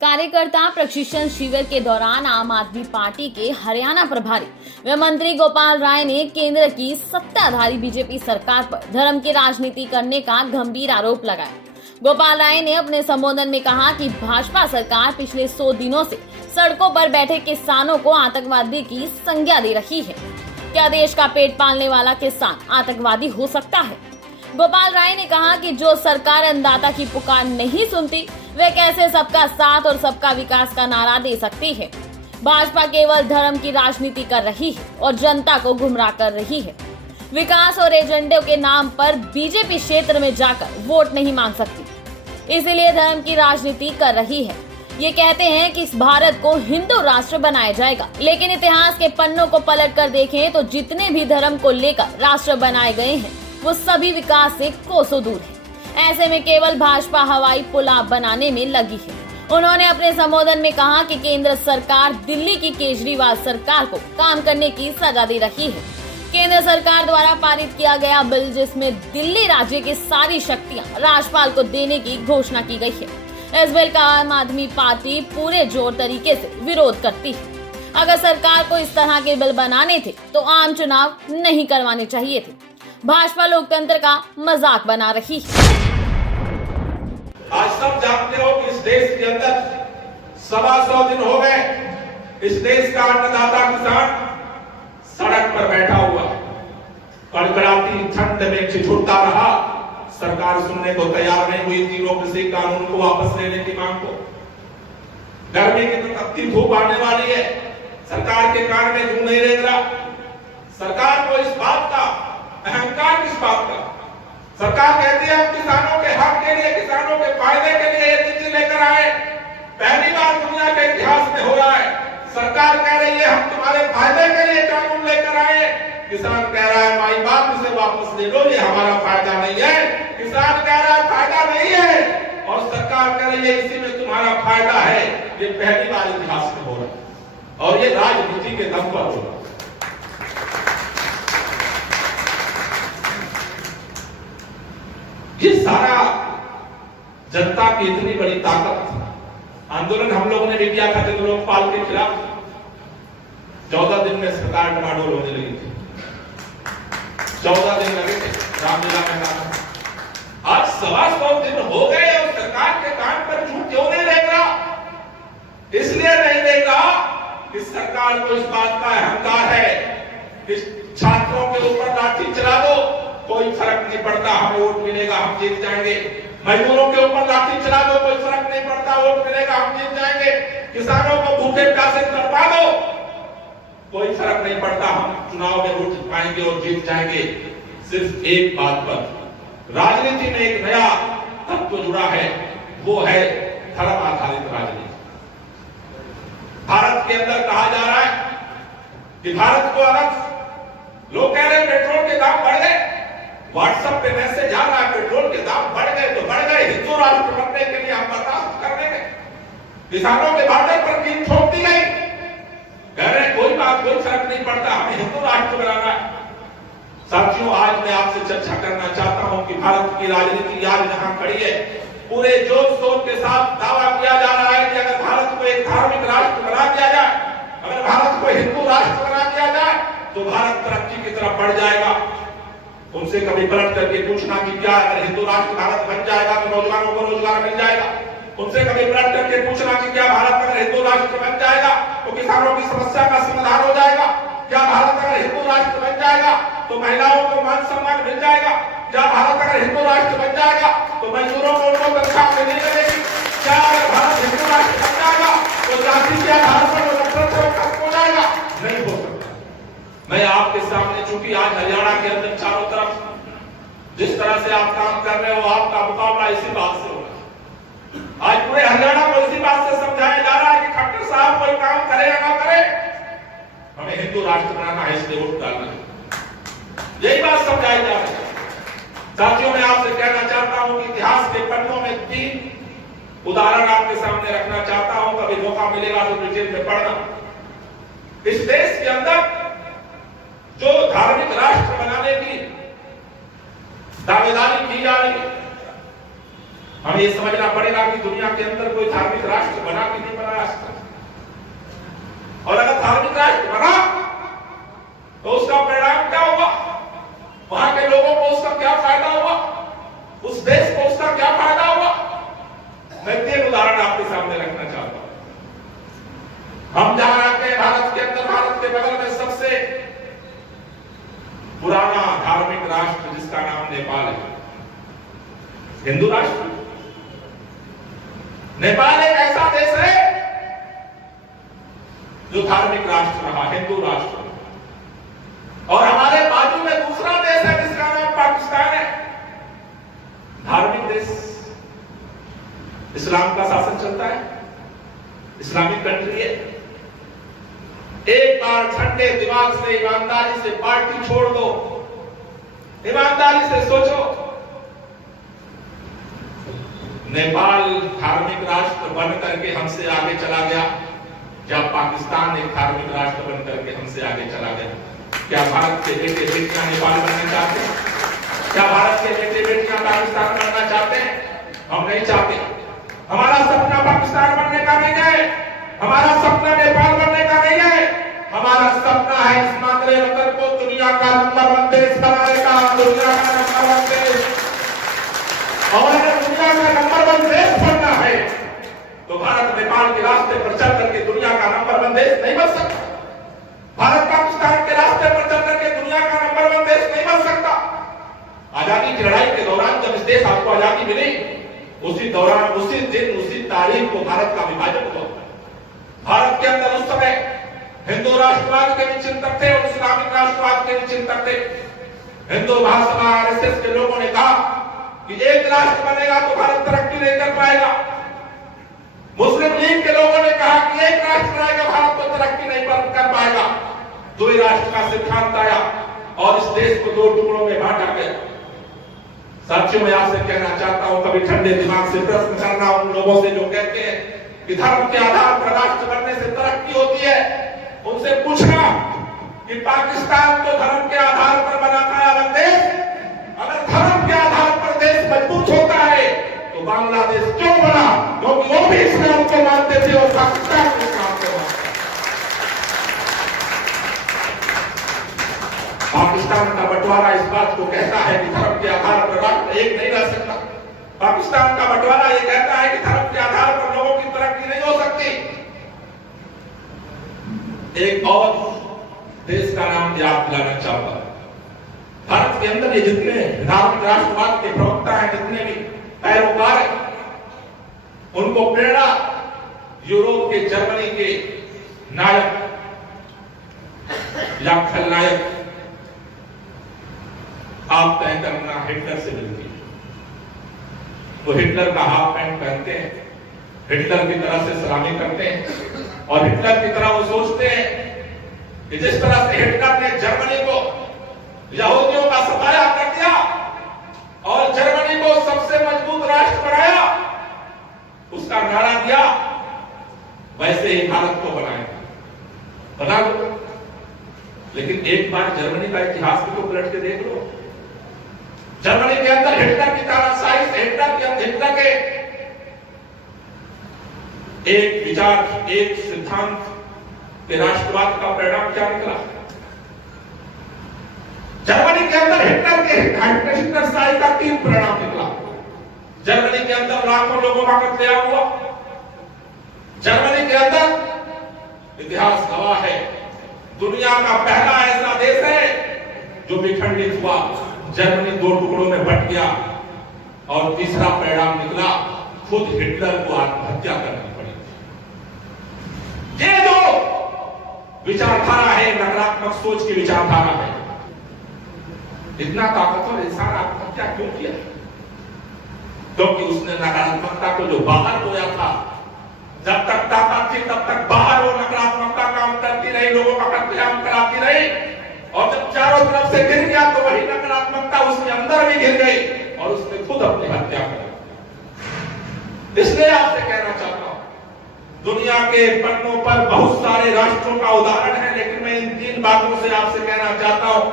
कार्यकर्ता प्रशिक्षण शिविर के दौरान आम आदमी पार्टी के हरियाणा प्रभारी व मंत्री गोपाल राय ने केंद्र की सत्ताधारी बीजेपी सरकार पर धर्म की राजनीति करने का गंभीर आरोप लगाया। गोपाल राय ने अपने संबोधन में कहा कि भाजपा सरकार पिछले 100 दिनों से सड़कों पर बैठे किसानों को आतंकवादी की संज्ञा दे रही है। क्या देश का पेट पालने वाला किसान आतंकवादी हो सकता है? गोपाल राय ने कहा कि जो सरकार अन्नदाता की पुकार नहीं सुनती, वे कैसे सबका साथ और सबका विकास का नारा दे सकती है। भाजपा केवल धर्म की राजनीति कर रही है और जनता को गुमराह कर रही है। विकास और एजेंडे के नाम पर बीजेपी क्षेत्र में जाकर वोट नहीं मांग सकती, इसीलिए धर्म की राजनीति कर रही है। ये कहते हैं कि इस भारत को हिंदू राष्ट्र बनाया जाएगा, लेकिन इतिहास के पन्नों को पलट कर देखें तो जितने भी धर्म को लेकर राष्ट्र बनाए गए हैं वो सभी विकास से कोसों दूर है। ऐसे में केवल भाजपा हवाई पुलाव बनाने में लगी है। उन्होंने अपने संबोधन में कहा कि केंद्र सरकार दिल्ली की केजरीवाल सरकार को काम करने की सजा दे रही है। केंद्र सरकार द्वारा पारित किया गया बिल जिसमें दिल्ली राज्य की सारी शक्तियां राज्यपाल को देने की घोषणा की गई है। इस बिल का आम आदमी पार्टी पूरे जोर तरीके से विरोध करती है। अगर सरकार को इस तरह के बिल बनाने थे तो आम चुनाव नहीं करवाने चाहिए थे। भाजपा लोकतंत्र का मजाक बना रही है। आज सब जानते हो कि इस देश के अंदर 125 दिन हो गए इस देश का अन्नदाता किसान सड़क पर बैठा हुआ, कड़कड़ाती ठंड में ठिठुरता रहा। सरकार सुनने को तैयार नहीं हुई यूरोपीय कानून को वापस लेने की मांग को। गर्मी की तो तपती धूप आने वाली है, सरकार के कान में जू नहीं रेंग रहा। सरकार को इस बात का अहंकार, किस बात का? सरकार कहती है हम किसानों के हक के लिए, किसानों के फायदे के लिए ये नीति लेकर आए। पहली बार दुनिया के इतिहास में हो रहा है। सरकार कह रही है हम तुम्हारे फायदे के लिए कानून लेकर आए। किसान कह रहा है माई बाप इसे वापस ले लो, ये हमारा फायदा नहीं है। किसान कह रहा है फायदा नहीं है और सरकार कह रही है इसी में तुम्हारा फायदा है। ये पहली बार इतिहास में हो रहा है और ये राजनीति के दम पर हो रहा है। ये सारा जनता की इतनी बड़ी ताकत। आंदोलन हम लोगों ने भी किया था लोकपाल के खिलाफ। 14 दिन में सरकार डमाडोल होने लगी थी। 14 दिन लगे थे रामलीला में। आज 125 दिन हो गए और सरकार के कान पर जू क्यों नहीं रेंग रहा? इसलिए नहीं रेंग रहा कि सरकार को इस बात का अहंकार है कि छात्रों के ऊपर लाठी चला दो, कोई फर्क नहीं पड़ता, हमें वोट मिलेगा, हम जीत जाएंगे। मजदूरों के ऊपर लाठी चला दो, कोई फर्क नहीं पड़ता, वोट मिलेगा, हम जीत जाएंगे। किसानों को भूखे प्यासे तड़पा दो, कोई फर्क नहीं पड़ता, हम चुनाव में वोट पाएंगे और जीत जाएंगे। सिर्फ एक बात पर राजनीति में एक नया तत्व जुड़ा है, वो है धर्म आधारित राजनीति। भारत के अंदर कहा जा रहा है कि भारत को अलग, लोग कह रहे पेट्रोल के दाम बढ़ गए। व्हाट्सएप पे मैसेज आ रहा है पेट्रोल के दाम बढ़ गए तो बढ़ गए, हिंदू राष्ट्र बनने के लिए हम बर्दाश्त कर लेंगे। किसानों के बातें पर कीन ठोक दी गई। कह रहे कोई बात, कोई फर्क नहीं पड़ता, हमें हिंदू राष्ट्र बनाना है। साथियों, आज मैं आपसे चर्चा करना चाहता हूं कि भारत की राजनीति आज जहां खड़ी है, पूरे जोर शोर के साथ दावा किया जा रहा है कि अगर भारत को एक धार्मिक राष्ट्र बना दिया जाए, अगर भारत को हिंदू राष्ट्र बना दिया जाए तो भारत तरक्की की तरफ बढ़ जाएगा। उनसे कभी पलट करके पूछना कि क्या अगर हिंदू राष्ट्र भारत बन जाएगा तो नौजवानों को रोजगार मिल जाएगा? उनसे कभी पलट करके पूछना कि क्या भारत अगर हिंदू राष्ट्र बन जाएगा तो किसानों की समस्या का समाधान हो जाएगा? क्या भारत अगर हिंदू राष्ट्र बन जाएगा तो महिलाओं को मान सम्मान मिल जाएगा? क्या भारत अगर हिंदू राष्ट्र बन जाएगा तो मजदूरों को उनको तनख्वाह मिलने लगेगी? क्या अगर भारत हिंदू राष्ट्र बन जाएगा तो जाति के आधार पर नफरत से खत्म हो जाएगा? नहीं हो सकता। मैं आपके सामने, चूंकि आज हरियाणा के अंदर चारों तरफ जिस तरह से आप काम कर रहे हो, आपका मुकाबला इसी बात से हो रहा है। आज पूरे हरियाणा को इसी बात से समझाया जा रहा है कि खट्टर साहब कोई काम करे या ना करे, हमें हिंदू राष्ट्र बनाना है, इसलिए वोट डालना है। यही बात समझाई जा रही है। साथियों, मैं आपसे कहना चाहता हूं कि इतिहास के पन्नों में 3 उदाहरण आपके सामने रखना चाहता हूं। कभी मौका मिलेगा तो डिटेल में पढ़ना। इस देश के अंदर जो धार्मिक राष्ट्र बनाने की दावेदारी की जा रही है, हमें ये समझना पड़ेगा कि दुनिया के अंदर कोई धार्मिक राष्ट्र बना कि नहीं बना आज तक, और अगर धार्मिक राष्ट्र बना तो उसका परिणाम क्या हुआ, वहां के लोगों को उसका क्या फायदा हुआ, उस देश को उसका क्या फायदा हुआ। मैं 3 उदाहरण आपके सामने रखना चाहता हूं। हम जहां रहते हैं भारत के अंदर, भारत के बगल में सबसे पुराना धार्मिक राष्ट्र जिसका नाम नेपाल है, हिंदू राष्ट्र। नेपाल एक ऐसा देश है जो धार्मिक राष्ट्र रहा, हिंदू राष्ट्र। और हमारे बाजू में दूसरा देश है जिसका नाम पाकिस्तान है, धार्मिक देश, इस्लाम का शासन चलता है, इस्लामिक कंट्री है। एक बार ठंडे दिमाग से, ईमानदारी से पार्टी छोड़ दो, ईमानदारी से सोचो, नेपाल धार्मिक राष्ट्र बन करके हमसे आगे चला गया, जब पाकिस्तान एक धार्मिक राष्ट्र बन करके हमसे आगे चला गया। क्या भारत के बेटे बेटियां नेपाल बनना चाहते हैं? क्या भारत के बेटे बेटियां पाकिस्तान बनना चाहते हैं? हम नहीं चाहते। हमारा सपना पाकिस्तान बनने का नहीं है, हमारा सपना नेपाल बनने का नहीं है। हमारा सपना है इस मातरे वतन को दुनिया का नंबर 1 देश बनाने का, दुनिया का नंबर 1 देश। और अगर दुनिया का नंबर 1 देश बनना है तो भारत नेपाल के रास्ते पर चल करके दुनिया का नंबर 1 देश नहीं बन सकता। भारत पाकिस्तान के रास्ते पर चल करके दुनिया का नंबर 1 देश नहीं बन सकता। आजादी की लड़ाई के दौरान जब इस देश आपको आजादी मिली, उसी दौरान, उसी दिन, उसी तारीख को भारत का विभाजन हुआ। भारत के अंदर उस समय हिंदू राष्ट्रवाद के भी चिंतक थे और इस्लामिक राष्ट्रवाद के भी चिंतक थे। हिंदू महासभा आरएसएस के लोगों ने कहा कि एक राष्ट्र बनेगा तो भारत तरक्की नहीं कर पाएगा। मुस्लिम लीग के लोगों ने कहा कि एक राष्ट्र आएगा, भारत तो तरक्की नहीं कर पाएगा। 2 राष्ट्र का सिद्धांत आया और इस देश को 2 टुकड़ों में बांटा गया। साथियों, मैं आपसे कहना चाहता हूं, कभी ठंडे दिमाग से प्रश्न करना उन लोगों से जो कहते हैं कि धर्म के आधार पर राष्ट्र बनने से तरक्की होती है, उनसे पूछना कि पाकिस्तान तो धर्म के आधार पर बना था अलग देश। अगर धर्म के आधार पर देश मजबूत होता है तो बांग्लादेश क्यों बना? क्योंकि वो भी इस्लाम को मानते थे और पाकिस्तान भी इस्लाम को मानते। पाकिस्तान का बंटवारा इस बात को कहता है कि धर्म के आधार पर राष्ट्र एक नहीं रह सकता। पाकिस्तान का बंटवारा ये कहता है कि धर्म के आधार पर लोगों की तरक्की नहीं हो सकती। एक और देश का नाम याद दिलाना चाहता हूं। भारत के अंदर ये जितने धार्मिक राष्ट्रवाद के प्रवक्ता हैं, जितने भी पैरोकार हैं, उनको प्रेरणा यूरोप के, जर्मनी के नायक या खलनायक आप तय करना हिटलर से मिलती है। वो हिटलर का हाफ पैंट पहनते हैं, हिटलर की तरह से सलामी करते हैं और हिटलर की तरह वो सोचते हैं कि जिस तरह से हिटलर ने जर्मनी को यहूदियों का सफाया कर दिया और जर्मनी को सबसे मजबूत राष्ट्र बनाया, उसका नारा दिया, वैसे ही भारत को बनाएगा। बना दो। लेकिन एक बार जर्मनी का इतिहास भी तो पलट के देख लो। जर्मनी के अंदर हिटलर की तानाशाही से, हिटलर के एक विचार, एक सिद्धांत के राष्ट्रवाद का परिणाम क्या निकला? जर्मनी के अंदर हिटलरशाही का 3 परिणाम निकला। जर्मनी के अंदर लाखों लोगों का कत्लेआम हुआ। जर्मनी के अंदर इतिहास गवाह है, दुनिया का पहला ऐसा देश है जो विखंडित हुआ। जर्मनी 2 टुकड़ों में बंट गया और तीसरा परिणाम निकला, खुद हिटलर को आत्महत्या करनी पड़ी। ये जो विचारधारा है, नकारात्मक सोच की विचारधारा है। इतना ताकतवर इंसान आत्महत्या क्यों किया? क्योंकि उसने नकारात्मकता को जो बाहर बोया था, जब तक ताकत थी तब तक बाहर वो नकारात्मकता काम करती रही, लोगों का कत्लेआम कराती रही, और जब चारों तरफ से गिर गया तो वही नकारात्मकता उसके अंदर भी गिर गई और उसने खुद अपनी हत्या कर। इसलिए आपसे कहना चाहता हूं, दुनिया के पन्नों पर बहुत सारे राष्ट्रों का उदाहरण है, लेकिन मैं इन 3 बातों से आपसे कहना चाहता हूं,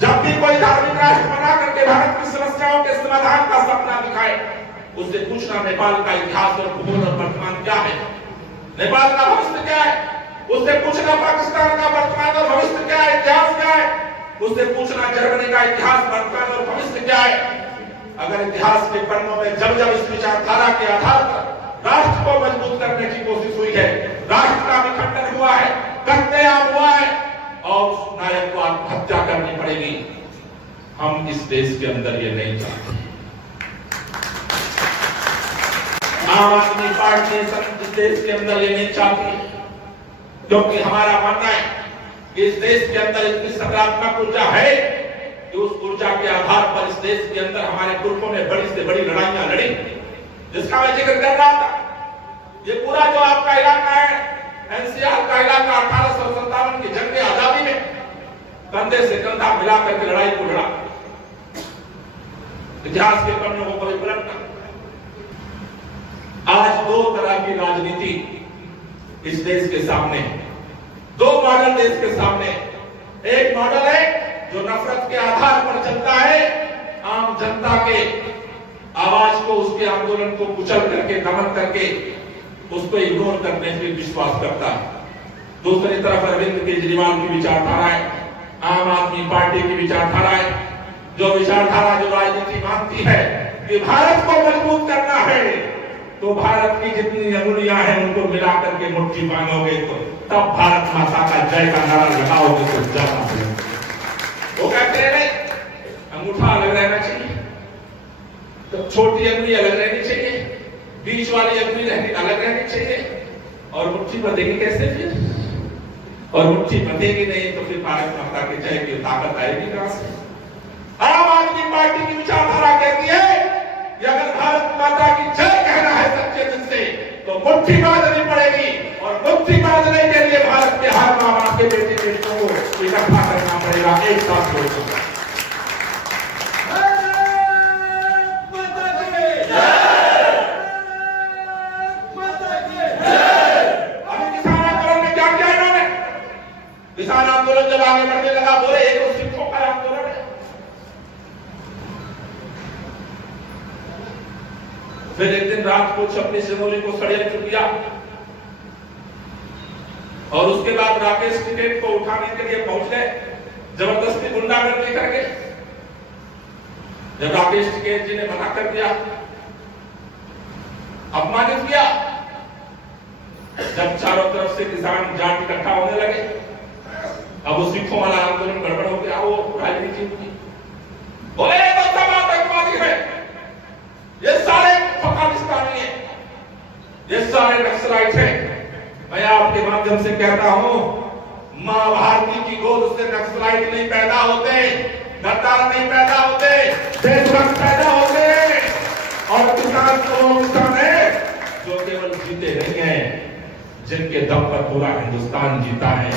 जब भी कोई धार्मिक राष्ट्र बना करके भारत की समस्याओं के समाधान का सपना दिखाए, उससे पूछना नेपाल का इतिहास और भूगोल और वर्तमान क्या है, नेपाल का भविष्य क्या है। उससे पूछना पाकिस्तान का वर्तमान और भविष्य क्या है, इतिहास क्या है। उससे पूछना जर्मनी का इतिहास, वर्तमान और भविष्य क्या है। अगर इतिहास के पन्नों में जब जब इस विचारधारा के आधार पर राष्ट्र को मजबूत करने की कोशिश हुई है, राष्ट्र का विखंडन हुआ है, कत्लेआम हुआ है और उस नायक को आत्महत्या करनी पड़ेगी, हम इस देश के अंदर ये नहीं चाहते। आम आदमी पार्टी इस देश के अंदर ये नहीं चाहती, क्योंकि हमारा मानना है कि इस देश के अंदर इतनी सकारात्मक ऊर्जा है कि उस ऊर्जा के आधार पर इस देश के अंदर हमारे पुरखों ने बड़ी से बड़ी लड़ाइयां लड़ी, जिसका मैं जिक्र कर रहा था। ये पूरा जो आपका इलाका है, एनसीआर का इलाका 1857 की जंग आजादी में कंधे से कंधा मिलाकर के लड़ाई को लड़ा। इतिहास के पन्नों को कभी पलटना। आज दो तरह की राजनीति इस देश के सामने, दो मॉडल देश के सामने। एक मॉडल है जो नफरत के आधार पर चलता है, आम जनता के आवाज को, उसके आंदोलन को कुचल करके, नमन करके उसको इग्नोर करने पे विश्वास करता है। दूसरी तरफ अरविंद केजरीवाल की विचारधारा है, आम आदमी पार्टी की विचारधारा है, जो विचारधारा, जो राजनीति मानती है कि भारत को मजबूत करना है, तो भारत की जितनी अंगुलियां हैं उनको मिलाकर के मुट्ठी बांधोगे तो तब भारत माता का जय का नारा लगाओगे तो ज्यादा वो कहते हैं नहीं, अंगूठा अलग रहना चाहिए, तो छोटी अंगुली अलग रहनी चाहिए, बीच वाली अंगुली अलग रहनी चाहिए, और मुट्ठी बंधेगी कैसे फिर? और मुट्ठी बंधेगी नहीं तो फिर भारत माता के जय की ताकत आएगी कहां से? आम आदमी पार्टी की विचारधारा कहती है कि अगर भारत माता की जय कहना है सच्चे दिल से तो मुट्ठी बांधनी पड़ेगी, और मुट्ठी बांधने के लिए भारत के हर मां बाप के बेटे बेटियों को इकट्ठा करना पड़ेगा, एक साथ जोड़ना। अभी किसान आंदोलन में क्या किया इन्होंने? किसान आंदोलन जब आगे बढ़ने लगा, बोले ये तो सिखों का आंदोलन है। फिर एक दिन रात को छपनी सिंगोली को षड्यंत्र किया, और उसके बाद राकेश टिकैत को उठाने के लिए पहुंच गए, जबरदस्ती गुंडागर्दी करके। जब राकेश टिकैत जी ने मना कर दिया, अपमानित किया, जब चारों तरफ से किसान जाट इकट्ठा होने लगे, अब वो सिखों वाला आंदोलन गड़बड़ हो गया, वो राजनीति की बोले तो सब आतंकवादी है, ये सारे पाकिस्तानी है, ये सारे नक्सलाइट हैं। मैं आपके माध्यम से कहता हूं, मां भारती की गोद से नक्सलाइट नहीं पैदा होते, गद्दार नहीं पैदा होते, देशभक्त पैदा होते। और किसान तो वो किसान है जो केवल जीते नहीं है, जिनके दम पर पूरा हिंदुस्तान जीता है।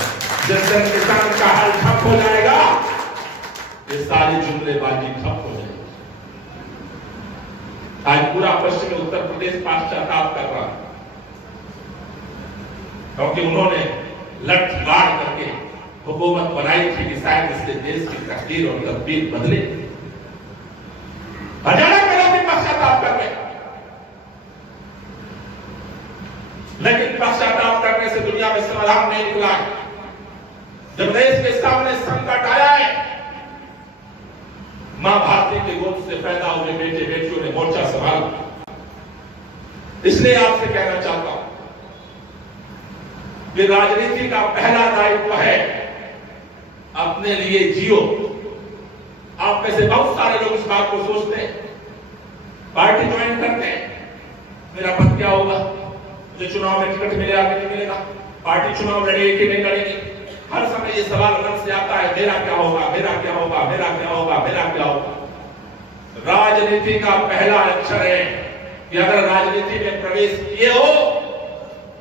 जिस दिन किसान का हाल ठप हो जाएगा, ये सारी जुमलेबाजी ठप हो जाएगी। आज पूरा पश्चिमी उत्तर प्रदेश पश्चाताप कर रहा है, क्योंकि उन्होंने लठ गाड़ करके हुकूमत बनाई थी कि शायद इससे देश की तकदीर और तकदीर बदले। हजारों के लोग पश्चाताप कर रहे, लेकिन पश्चाताप करने से दुनिया में समाधान नहीं निकला है। जब देश के सामने संकट आया है, मां भारती के गोद से पैदा हुए बेटे बेटियों ने मोर्चा संभाला। इसलिए आपसे कहना चाहता हूं कि राजनीति का पहला दायित्व है अपने लिए जियो। आप में से बहुत सारे लोग इस बात को सोचते हैं, पार्टी ज्वाइन करते हैं, मेरा पद क्या होगा, मुझे चुनाव में टिकट मिलेगा कि नहीं मिलेगा, पार्टी चुनाव लड़ेगी कि नहीं लड़ेगी। हर समय ये सवाल मन से आता है, मेरा क्या होगा, मेरा क्या होगा, मेरा क्या होगा, मेरा क्या होगा। राजनीति का पहला अक्षर है कि अगर राजनीति में प्रवेश किए हो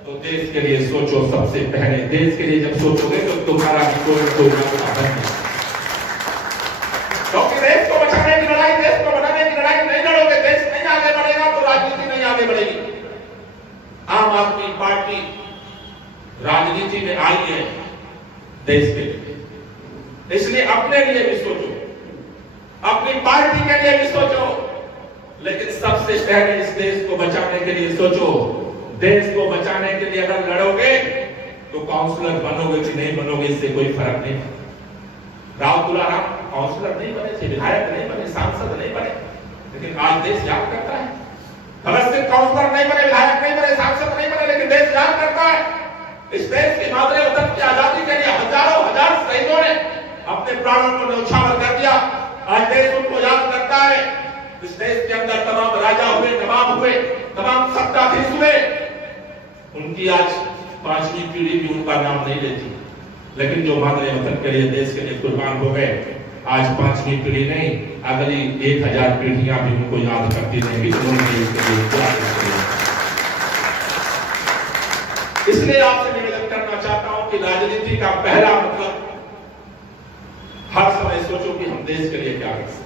तो देश के लिए सोचो। सबसे पहले देश के लिए जब सोचोगे तो तुम्हारा कोई क्योंकि देश को बचाने की लड़ाई, देश को बनाने की लड़ाई नहीं लड़ोगे, देश नहीं आगे बढ़ेगा तो राजनीति नहीं आगे बढ़ेगी। आम आदमी पार्टी राजनीति में आई है देश के लिए, इसलिए अपने लिए भी सोचो, अपनी पार्टी के लिए भी सोचो, लेकिन सबसे पहले इस देश को बचाने के लिए सोचो। देश को बचाने के लिए अगर लड़ोगे तो काउंसलर बनोगे कि नहीं बनोगे इससे कोई फर्क नहीं। राव तुलाराम काउंसलर नहीं बने थे, विधायक नहीं बने, सांसद नहीं बने, लेकिन आज देश याद करता है। भगत सिंह काउंसलर नहीं बने, विधायक नहीं बने, सांसद नहीं बने, लेकिन देश याद करता है। इस देश की मादरे वतन की आजादी के लिए हजारों हजार शहीदों ने अपने प्राणों को न्यौछावर कर दिया। आज देश उनको याद करता है। इस देश के अंदर तमाम राजा हुए, नवाब हुए, तमाम सत्ताधीश हुए, उनकी आज पांचवी पीढ़ी भी उनका नाम नहीं लेती, लेकिन जो मादरे वतन के लिए देश के लिए कुर्बान हो गए, आज पांचवी पीढ़ी नहीं, अगली 1000 पीढ़ियां भी उनको याद करती रहेंगी। इसलिए आपसे निवेदन करना चाहता हूं कि राजनीति का पहला मतलब हर समय सोचो कि हम देश के लिए क्या कर सकते।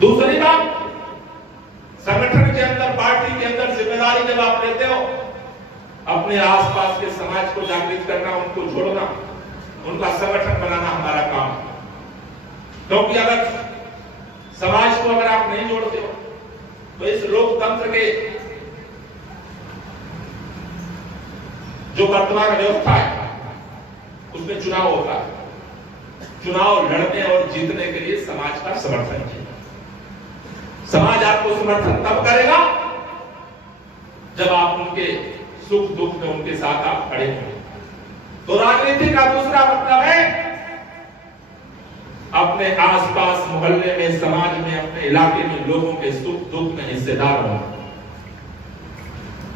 दूसरी बात, संगठन के अंदर, पार्टी के अंदर जिम्मेदारी जब आप लेते हो, अपने आसपास के समाज को जागृत करना, उनको जोड़ना, उनका संगठन बनाना हमारा काम है। क्योंकि अगर समाज को अगर आप नहीं जोड़ते हो तो इस लोकतंत्र के जो वर्तमान व्यवस्था है उसमें चुनाव होता है। चुनाव लड़ने और जीतने के लिए समाज का समर्थन चाहिए। समाज आपको समर्थन तब करेगा जब आप उनके सुख दुख में उनके साथ आप खड़े होंगे। तो राजनीति का दूसरा मतलब है अपने आसपास, मोहल्ले में, समाज में, अपने इलाके में लोगों के सुख दुख में हिस्सेदार होना।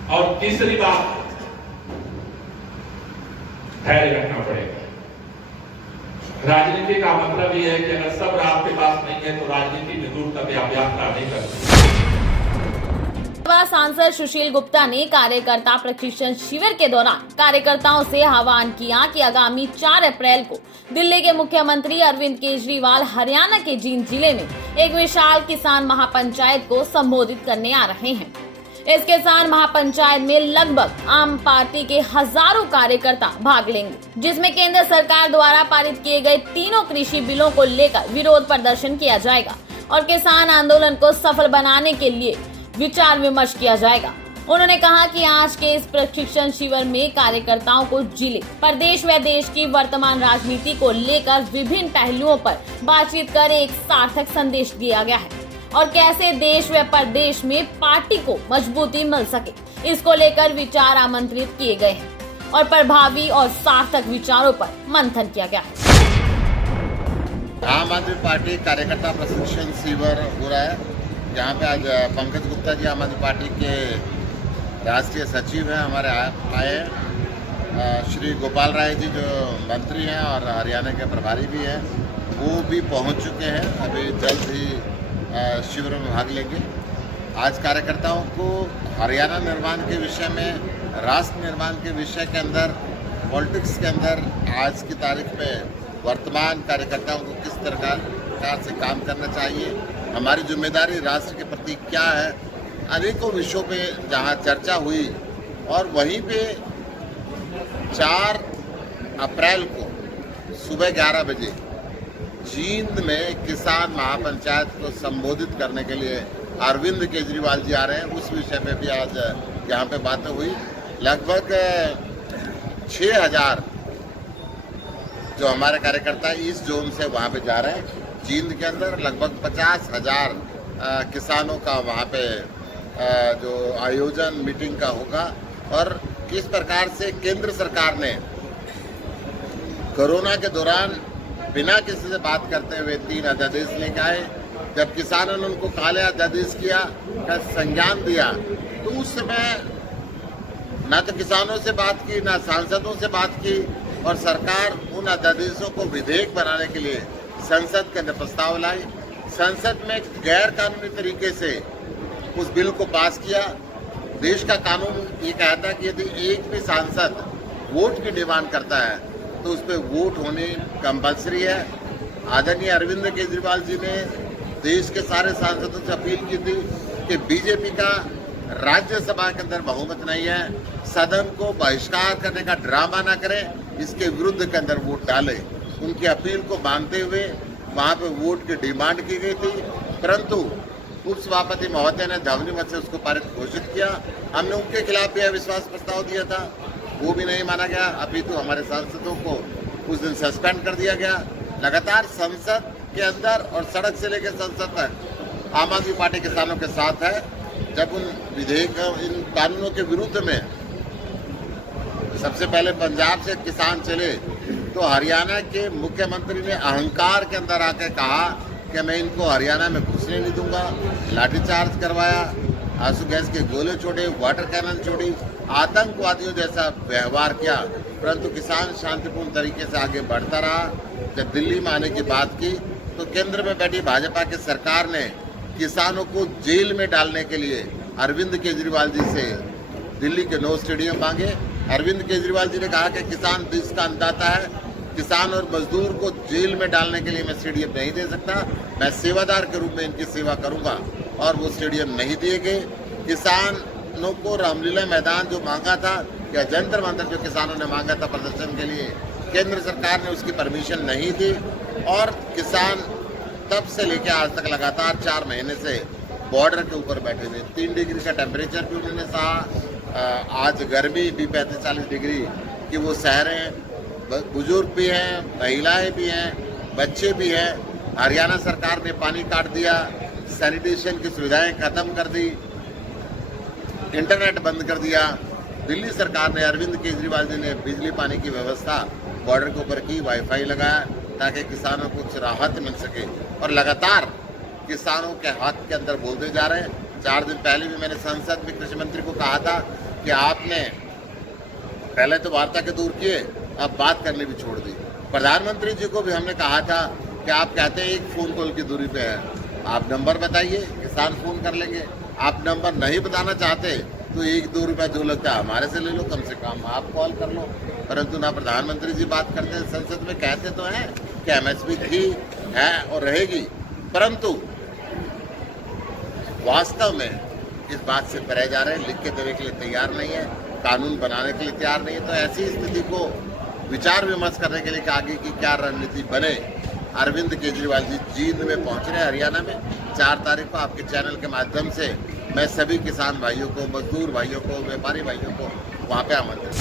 और तीसरी बात, धैर्य रखना पड़ेगा। राजनीति का मतलब यह है कि अगर सब आपके पास नहीं है तो राजनीति में दूर तक आप यात्रा नहीं कर सकते। सांसद सुशील गुप्ता ने कार्यकर्ता प्रशिक्षण शिविर के दौरान कार्यकर्ताओं से आह्वान किया कि आगामी 4 अप्रैल को दिल्ली के मुख्यमंत्री अरविंद केजरीवाल हरियाणा के जींद जिले में एक विशाल किसान महापंचायत को संबोधित करने आ रहे हैं। इस किसान महापंचायत में लगभग आम पार्टी के हजारों कार्यकर्ता भाग लेंगे, जिसमें केंद्र सरकार द्वारा पारित किए गए तीनों कृषि बिलों को लेकर विरोध प्रदर्शन किया जाएगा और किसान आंदोलन को सफल बनाने के लिए विचार विमर्श किया जाएगा। उन्होंने कहा कि आज के इस प्रशिक्षण शिविर में कार्यकर्ताओं को जिले, प्रदेश व देश की वर्तमान राजनीति को लेकर विभिन्न पहलुओं पर बातचीत कर एक सार्थक संदेश दिया गया है और कैसे देश व प्रदेश में पार्टी को मजबूती मिल सके, इसको लेकर विचार आमंत्रित किए गए हैं और प्रभावी और सार्थक विचारों पर मंथन किया गया है। आम आदमी पार्टी कार्यकर्ता प्रशिक्षण शिविर हो रहा है, जहाँ पे आज पंकज गुप्ता जी आम आदमी पार्टी के राष्ट्रीय सचिव हैं, हमारे आए हैं। श्री गोपाल राय जी जो मंत्री हैं और हरियाणा के प्रभारी भी हैं, वो भी पहुँच चुके हैं। अभी जल्द ही शिविर में भाग लेंगे। आज कार्यकर्ताओं को हरियाणा निर्माण के विषय में, राष्ट्र निर्माण के विषय के अंदर, पॉलिटिक्स के अंदर आज की तारीख में वर्तमान कार्यकर्ताओं को किस प्रकार से काम करना चाहिए, हमारी जिम्मेदारी राष्ट्र के प्रति क्या है, अनेकों विषयों पे जहां चर्चा हुई। और वहीं पे 4 अप्रैल को सुबह 11 बजे जींद में किसान महापंचायत को संबोधित करने के लिए अरविंद केजरीवाल जी आ रहे हैं। उस विषय पे भी आज यहाँ पे बातें हुई। लगभग 6000 जो हमारे कार्यकर्ता इस जोन से वहाँ पे जा रहे हैं। जींद के अंदर लगभग 50,000 किसानों का वहाँ पे जो आयोजन मीटिंग का होगा। और किस प्रकार से केंद्र सरकार ने कोरोना के दौरान बिना किसी से बात करते हुए 3 अध्यादेश लेकर आए। जब किसानों ने उनको काले अध्यादेश किया का संज्ञान दिया, तो उस समय ना तो किसानों से बात की, ना सांसदों से बात की, और सरकार उन अध्यादेशों को विधेयक बनाने के लिए संसद के अंदर प्रस्ताव लाई। संसद में गैर कानूनी तरीके से उस बिल को पास किया। देश का कानून ये कहता है कि यदि एक भी सांसद वोट की डिमांड करता है तो उस पर वोट होनी कंपल्सरी है। आदरणीय अरविंद केजरीवाल जी ने देश के सारे सांसदों से अपील की थी कि बीजेपी का राज्यसभा के अंदर बहुमत नहीं है, सदन को बहिष्कार करने का ड्रामा ना करें, इसके विरुद्ध के अंदर वोट डालें। उनकी अपील को मानते हुए वहाँ पे वोट की डिमांड की गई थी। परंतु उप सभापति महोदय ने ध्वनि मत से उसको पारित घोषित किया। हमने उनके खिलाफ भी अविश्वास प्रस्ताव दिया था, वो भी नहीं माना गया। अपितु हमारे सांसदों को उस दिन सस्पेंड कर दिया गया। लगातार संसद के अंदर और सड़क से लेकर संसद तक आम आदमी पार्टी किसानों के साथ है। जब उन विधेयक, इन कानूनों के विरुद्ध में सबसे पहले पंजाब से किसान चले तो हरियाणा के मुख्यमंत्री ने अहंकार के अंदर आकर कहा कि मैं इनको हरियाणा में घुसने नहीं दूंगा। लाठीचार्ज करवाया, आंसू गैस के गोले छोड़े, वाटर कैनन छोड़ी, आतंकवादियों जैसा व्यवहार किया। परंतु किसान शांतिपूर्ण तरीके से आगे बढ़ता रहा। जब दिल्ली में आने की बात की तो केंद्र में बैठी भाजपा की सरकार ने किसानों को जेल में डालने के लिए अरविंद केजरीवाल जी से दिल्ली के 9 स्टेडियम मांगे। अरविंद केजरीवाल जी ने कहा कि किसान देश का अन्नदाता है, किसान और मजदूर को जेल में डालने के लिए मैं स्टेडियम नहीं दे सकता, मैं सेवादार के रूप में इनकी सेवा करूंगा। और वो स्टेडियम नहीं दिए गए। किसानों को रामलीला मैदान जो मांगा था या जंतर मंतर जो किसानों ने मांगा था प्रदर्शन के लिए, केंद्र सरकार ने उसकी परमिशन नहीं दी और किसान तब से लेकर आज तक लगातार 4 महीने से बॉर्डर के ऊपर बैठे थे। 3 डिग्री का टेम्परेचर भी उन्होंने सहा। आज गर्मी भी 35-40 डिग्री की वो सह रहे हैं। बुजुर्ग भी हैं, महिलाएं भी हैं, बच्चे भी हैं। हरियाणा सरकार ने पानी काट दिया, सैनिटेशन की सुविधाएं खत्म कर दी, इंटरनेट बंद कर दिया। दिल्ली सरकार ने, अरविंद केजरीवाल जी ने बिजली पानी की व्यवस्था बॉर्डर के ऊपर की, वाईफाई लगाया ताकि किसानों को कुछ राहत मिल सके। और लगातार किसानों के हक के अंदर बोलते जा रहे हैं। 4 दिन पहले भी मैंने संसद में कृषि मंत्री को कहा था कि आपने पहले तो वार्ता के दूर किए, अब बात करनी भी छोड़ दी। प्रधानमंत्री जी को भी हमने कहा था कि आप कहते हैं 1 फोन कॉल की दूरी पे है, आप नंबर बताइए, किसान फोन कर लेंगे। आप नंबर नहीं बताना चाहते तो 1-2 रुपये जो लगता है हमारे से ले लो, कम से कम आप कॉल कर लो। परंतु ना प्रधानमंत्री जी बात करते हैं। संसद में कहते तो हैं कि MSP थी, है और रहेगी, परंतु वास्तव में इस बात से परे जा रहे हैं, लिख के देने के लिए तैयार नहीं है, कानून बनाने के लिए तैयार नहीं है। तो ऐसी स्थिति को विचार विमर्श करने के लिए कि आगे की क्या रणनीति बने, अरविंद केजरीवाल जी जींद में पहुंच रहे हैं, हरियाणा में। 4 तारीख को आपके चैनल के माध्यम से मैं सभी किसान भाइयों को, मजदूर भाइयों को, व्यापारी भाइयों को वहां पे आमंत्रित।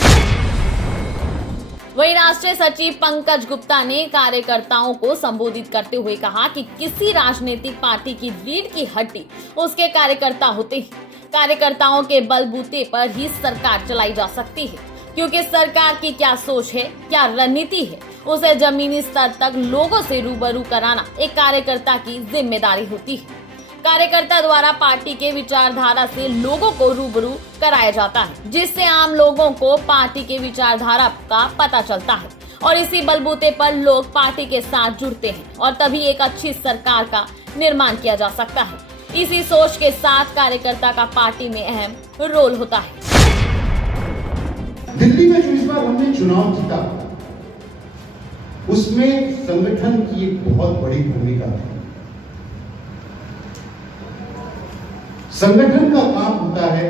वहीं राष्ट्रीय सचिव पंकज गुप्ता ने कार्यकर्ताओं को संबोधित करते हुए कहा कि किसी राजनीतिक पार्टी की रीढ़ की हड्डी उसके कार्यकर्ता होते हैं। कार्यकर्ताओं के बलबूते पर ही सरकार चलाई जा सकती है, क्योंकि सरकार की क्या सोच है, क्या रणनीति है, उसे जमीनी स्तर तक लोगों से रूबरू कराना एक कार्यकर्ता की जिम्मेदारी होती है। कार्यकर्ता द्वारा पार्टी के विचारधारा से लोगों को रूबरू कराया जाता है, जिससे आम लोगों को पार्टी के विचारधारा का पता चलता है और इसी बलबूते पर लोग पार्टी के साथ जुड़ते हैं और तभी एक अच्छी सरकार का निर्माण किया जा सकता है। इसी सोच के साथ कार्यकर्ता का पार्टी में अहम रोल होता है। दिल्ली में जो इस बार हमने चुनाव जीता, उसमें संगठन की एक बहुत बड़ी भूमिका थी। संगठन का काम होता है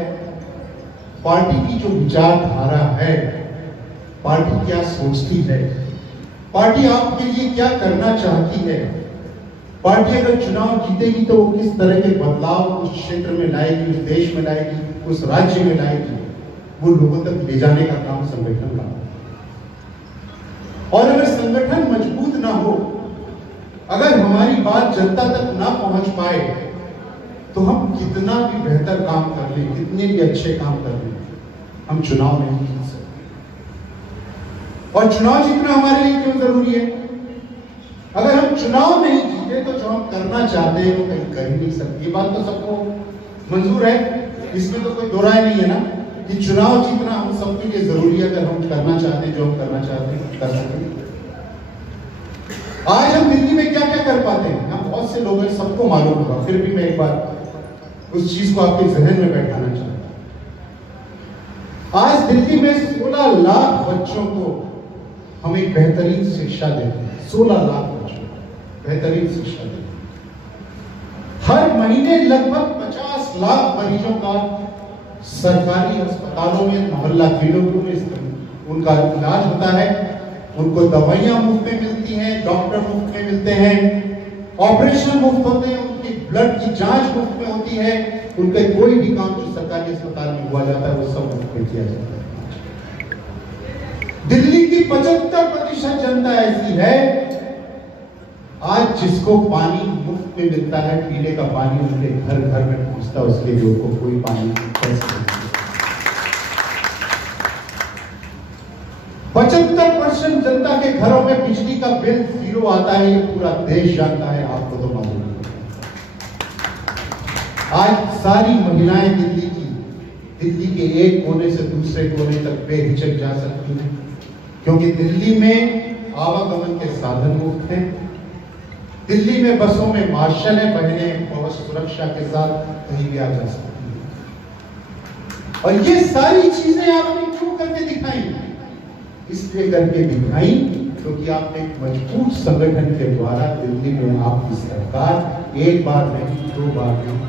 पार्टी की जो विचारधारा है, पार्टी क्या सोचती है, पार्टी आपके लिए क्या करना चाहती है, पार्टी अगर चुनाव जीतेगी तो वो किस तरह के बदलाव उस क्षेत्र में लाएगी, उस देश में लाएगी, उस राज्य में लाएगी, वो लोगों तक ले जाने का काम संगठन का। और अगर संगठन मजबूत ना हो, अगर हमारी बात जनता तक ना पहुंच पाए, तो हम कितना भी बेहतर काम कर लें, कितने भी अच्छे काम कर लें, हम चुनाव नहीं जीत सकते। और चुनाव जीतना हमारे लिए क्यों जरूरी है? अगर हम चुनाव नहीं जीते तो जो हम करना चाहते हैं वो कहीं कर ही नहीं सकते। ये बात तो सबको मंजूर है, इसमें तो कोई दो राय नहीं है ना कि चुनाव जीतना हम सबके लिए जरूरी है। अगर हम करना चाहते हैं, जो हम करना चाहते हैं, कर सकते हैं। आज हम दिल्ली में क्या क्या कर पाते हैं, हम बहुत से लोग हैं, सबको मालूम होगा, फिर भी मैं एक बार उस चीज को आपके जहन में बैठाना चाहता हूं। आज दिल्ली में 16 लाख बच्चों को हम एक बेहतरीन शिक्षा देते हैं। 16 लाख बच्चों बेहतरीन शिक्षा देते हैं। हर महीने लगभग 50 लाख मरीजों का सरकारी अस्पतालों में, मोहल्ला क्लिनिकों में उनका इलाज होता है। उनको दवाइयां मुफ्त में मिलती हैं, डॉक्टर मुफ्त में मिलते हैं ऑपरेशन मुफ्त होते हैं, उनकी ब्लड की जांच मुफ्त में होती है, उनका कोई भी काम जो सरकारी अस्पताल में हुआ जाता है वो सब मुफ्त में किया जाता है। दिल्ली की 75% जनता ऐसी है आज जिसको पानी मुफ्त में मिलता है, पीने का पानी उनके घर घर में पहुंचता है, उसके लिए उनको कोई पानी पैसे नहीं। 75% जनता के घरों में बिजली का बिल 0 आता है, ये पूरा देश जानता है, आपको तो मालूम है। आज सारी महिलाएं दिल्ली के एक कोने से दूसरे कोने तक बेहिचक जा सकती हैं, क्योंकि दिल्ली में आवागमन के साधन मुफ्त हैं। दिल्ली में बसों में मार्शल है, बहनें बहुत सुरक्षा के साथ कहीं भी आ जा सकती हैं। और ये सारी चीजें आपने क्यों करके दिखाई? इसलिए करके दिखाई क्योंकि आपने एक मजबूत संगठन के द्वारा दिल्ली में आपकी सरकार एक बार नहीं, 2 बार नहीं,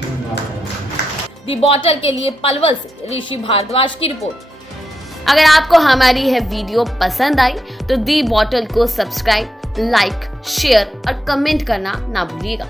3 बार। दी बॉटल के लिए पलवल से ऋषि भारद्वाज की रिपोर्ट। अगर आपको हमारी यह वीडियो पसंद आई तो दी बॉटल को सब्सक्राइब, लाइक, शेयर और कमेंट करना ना भूलिएगा।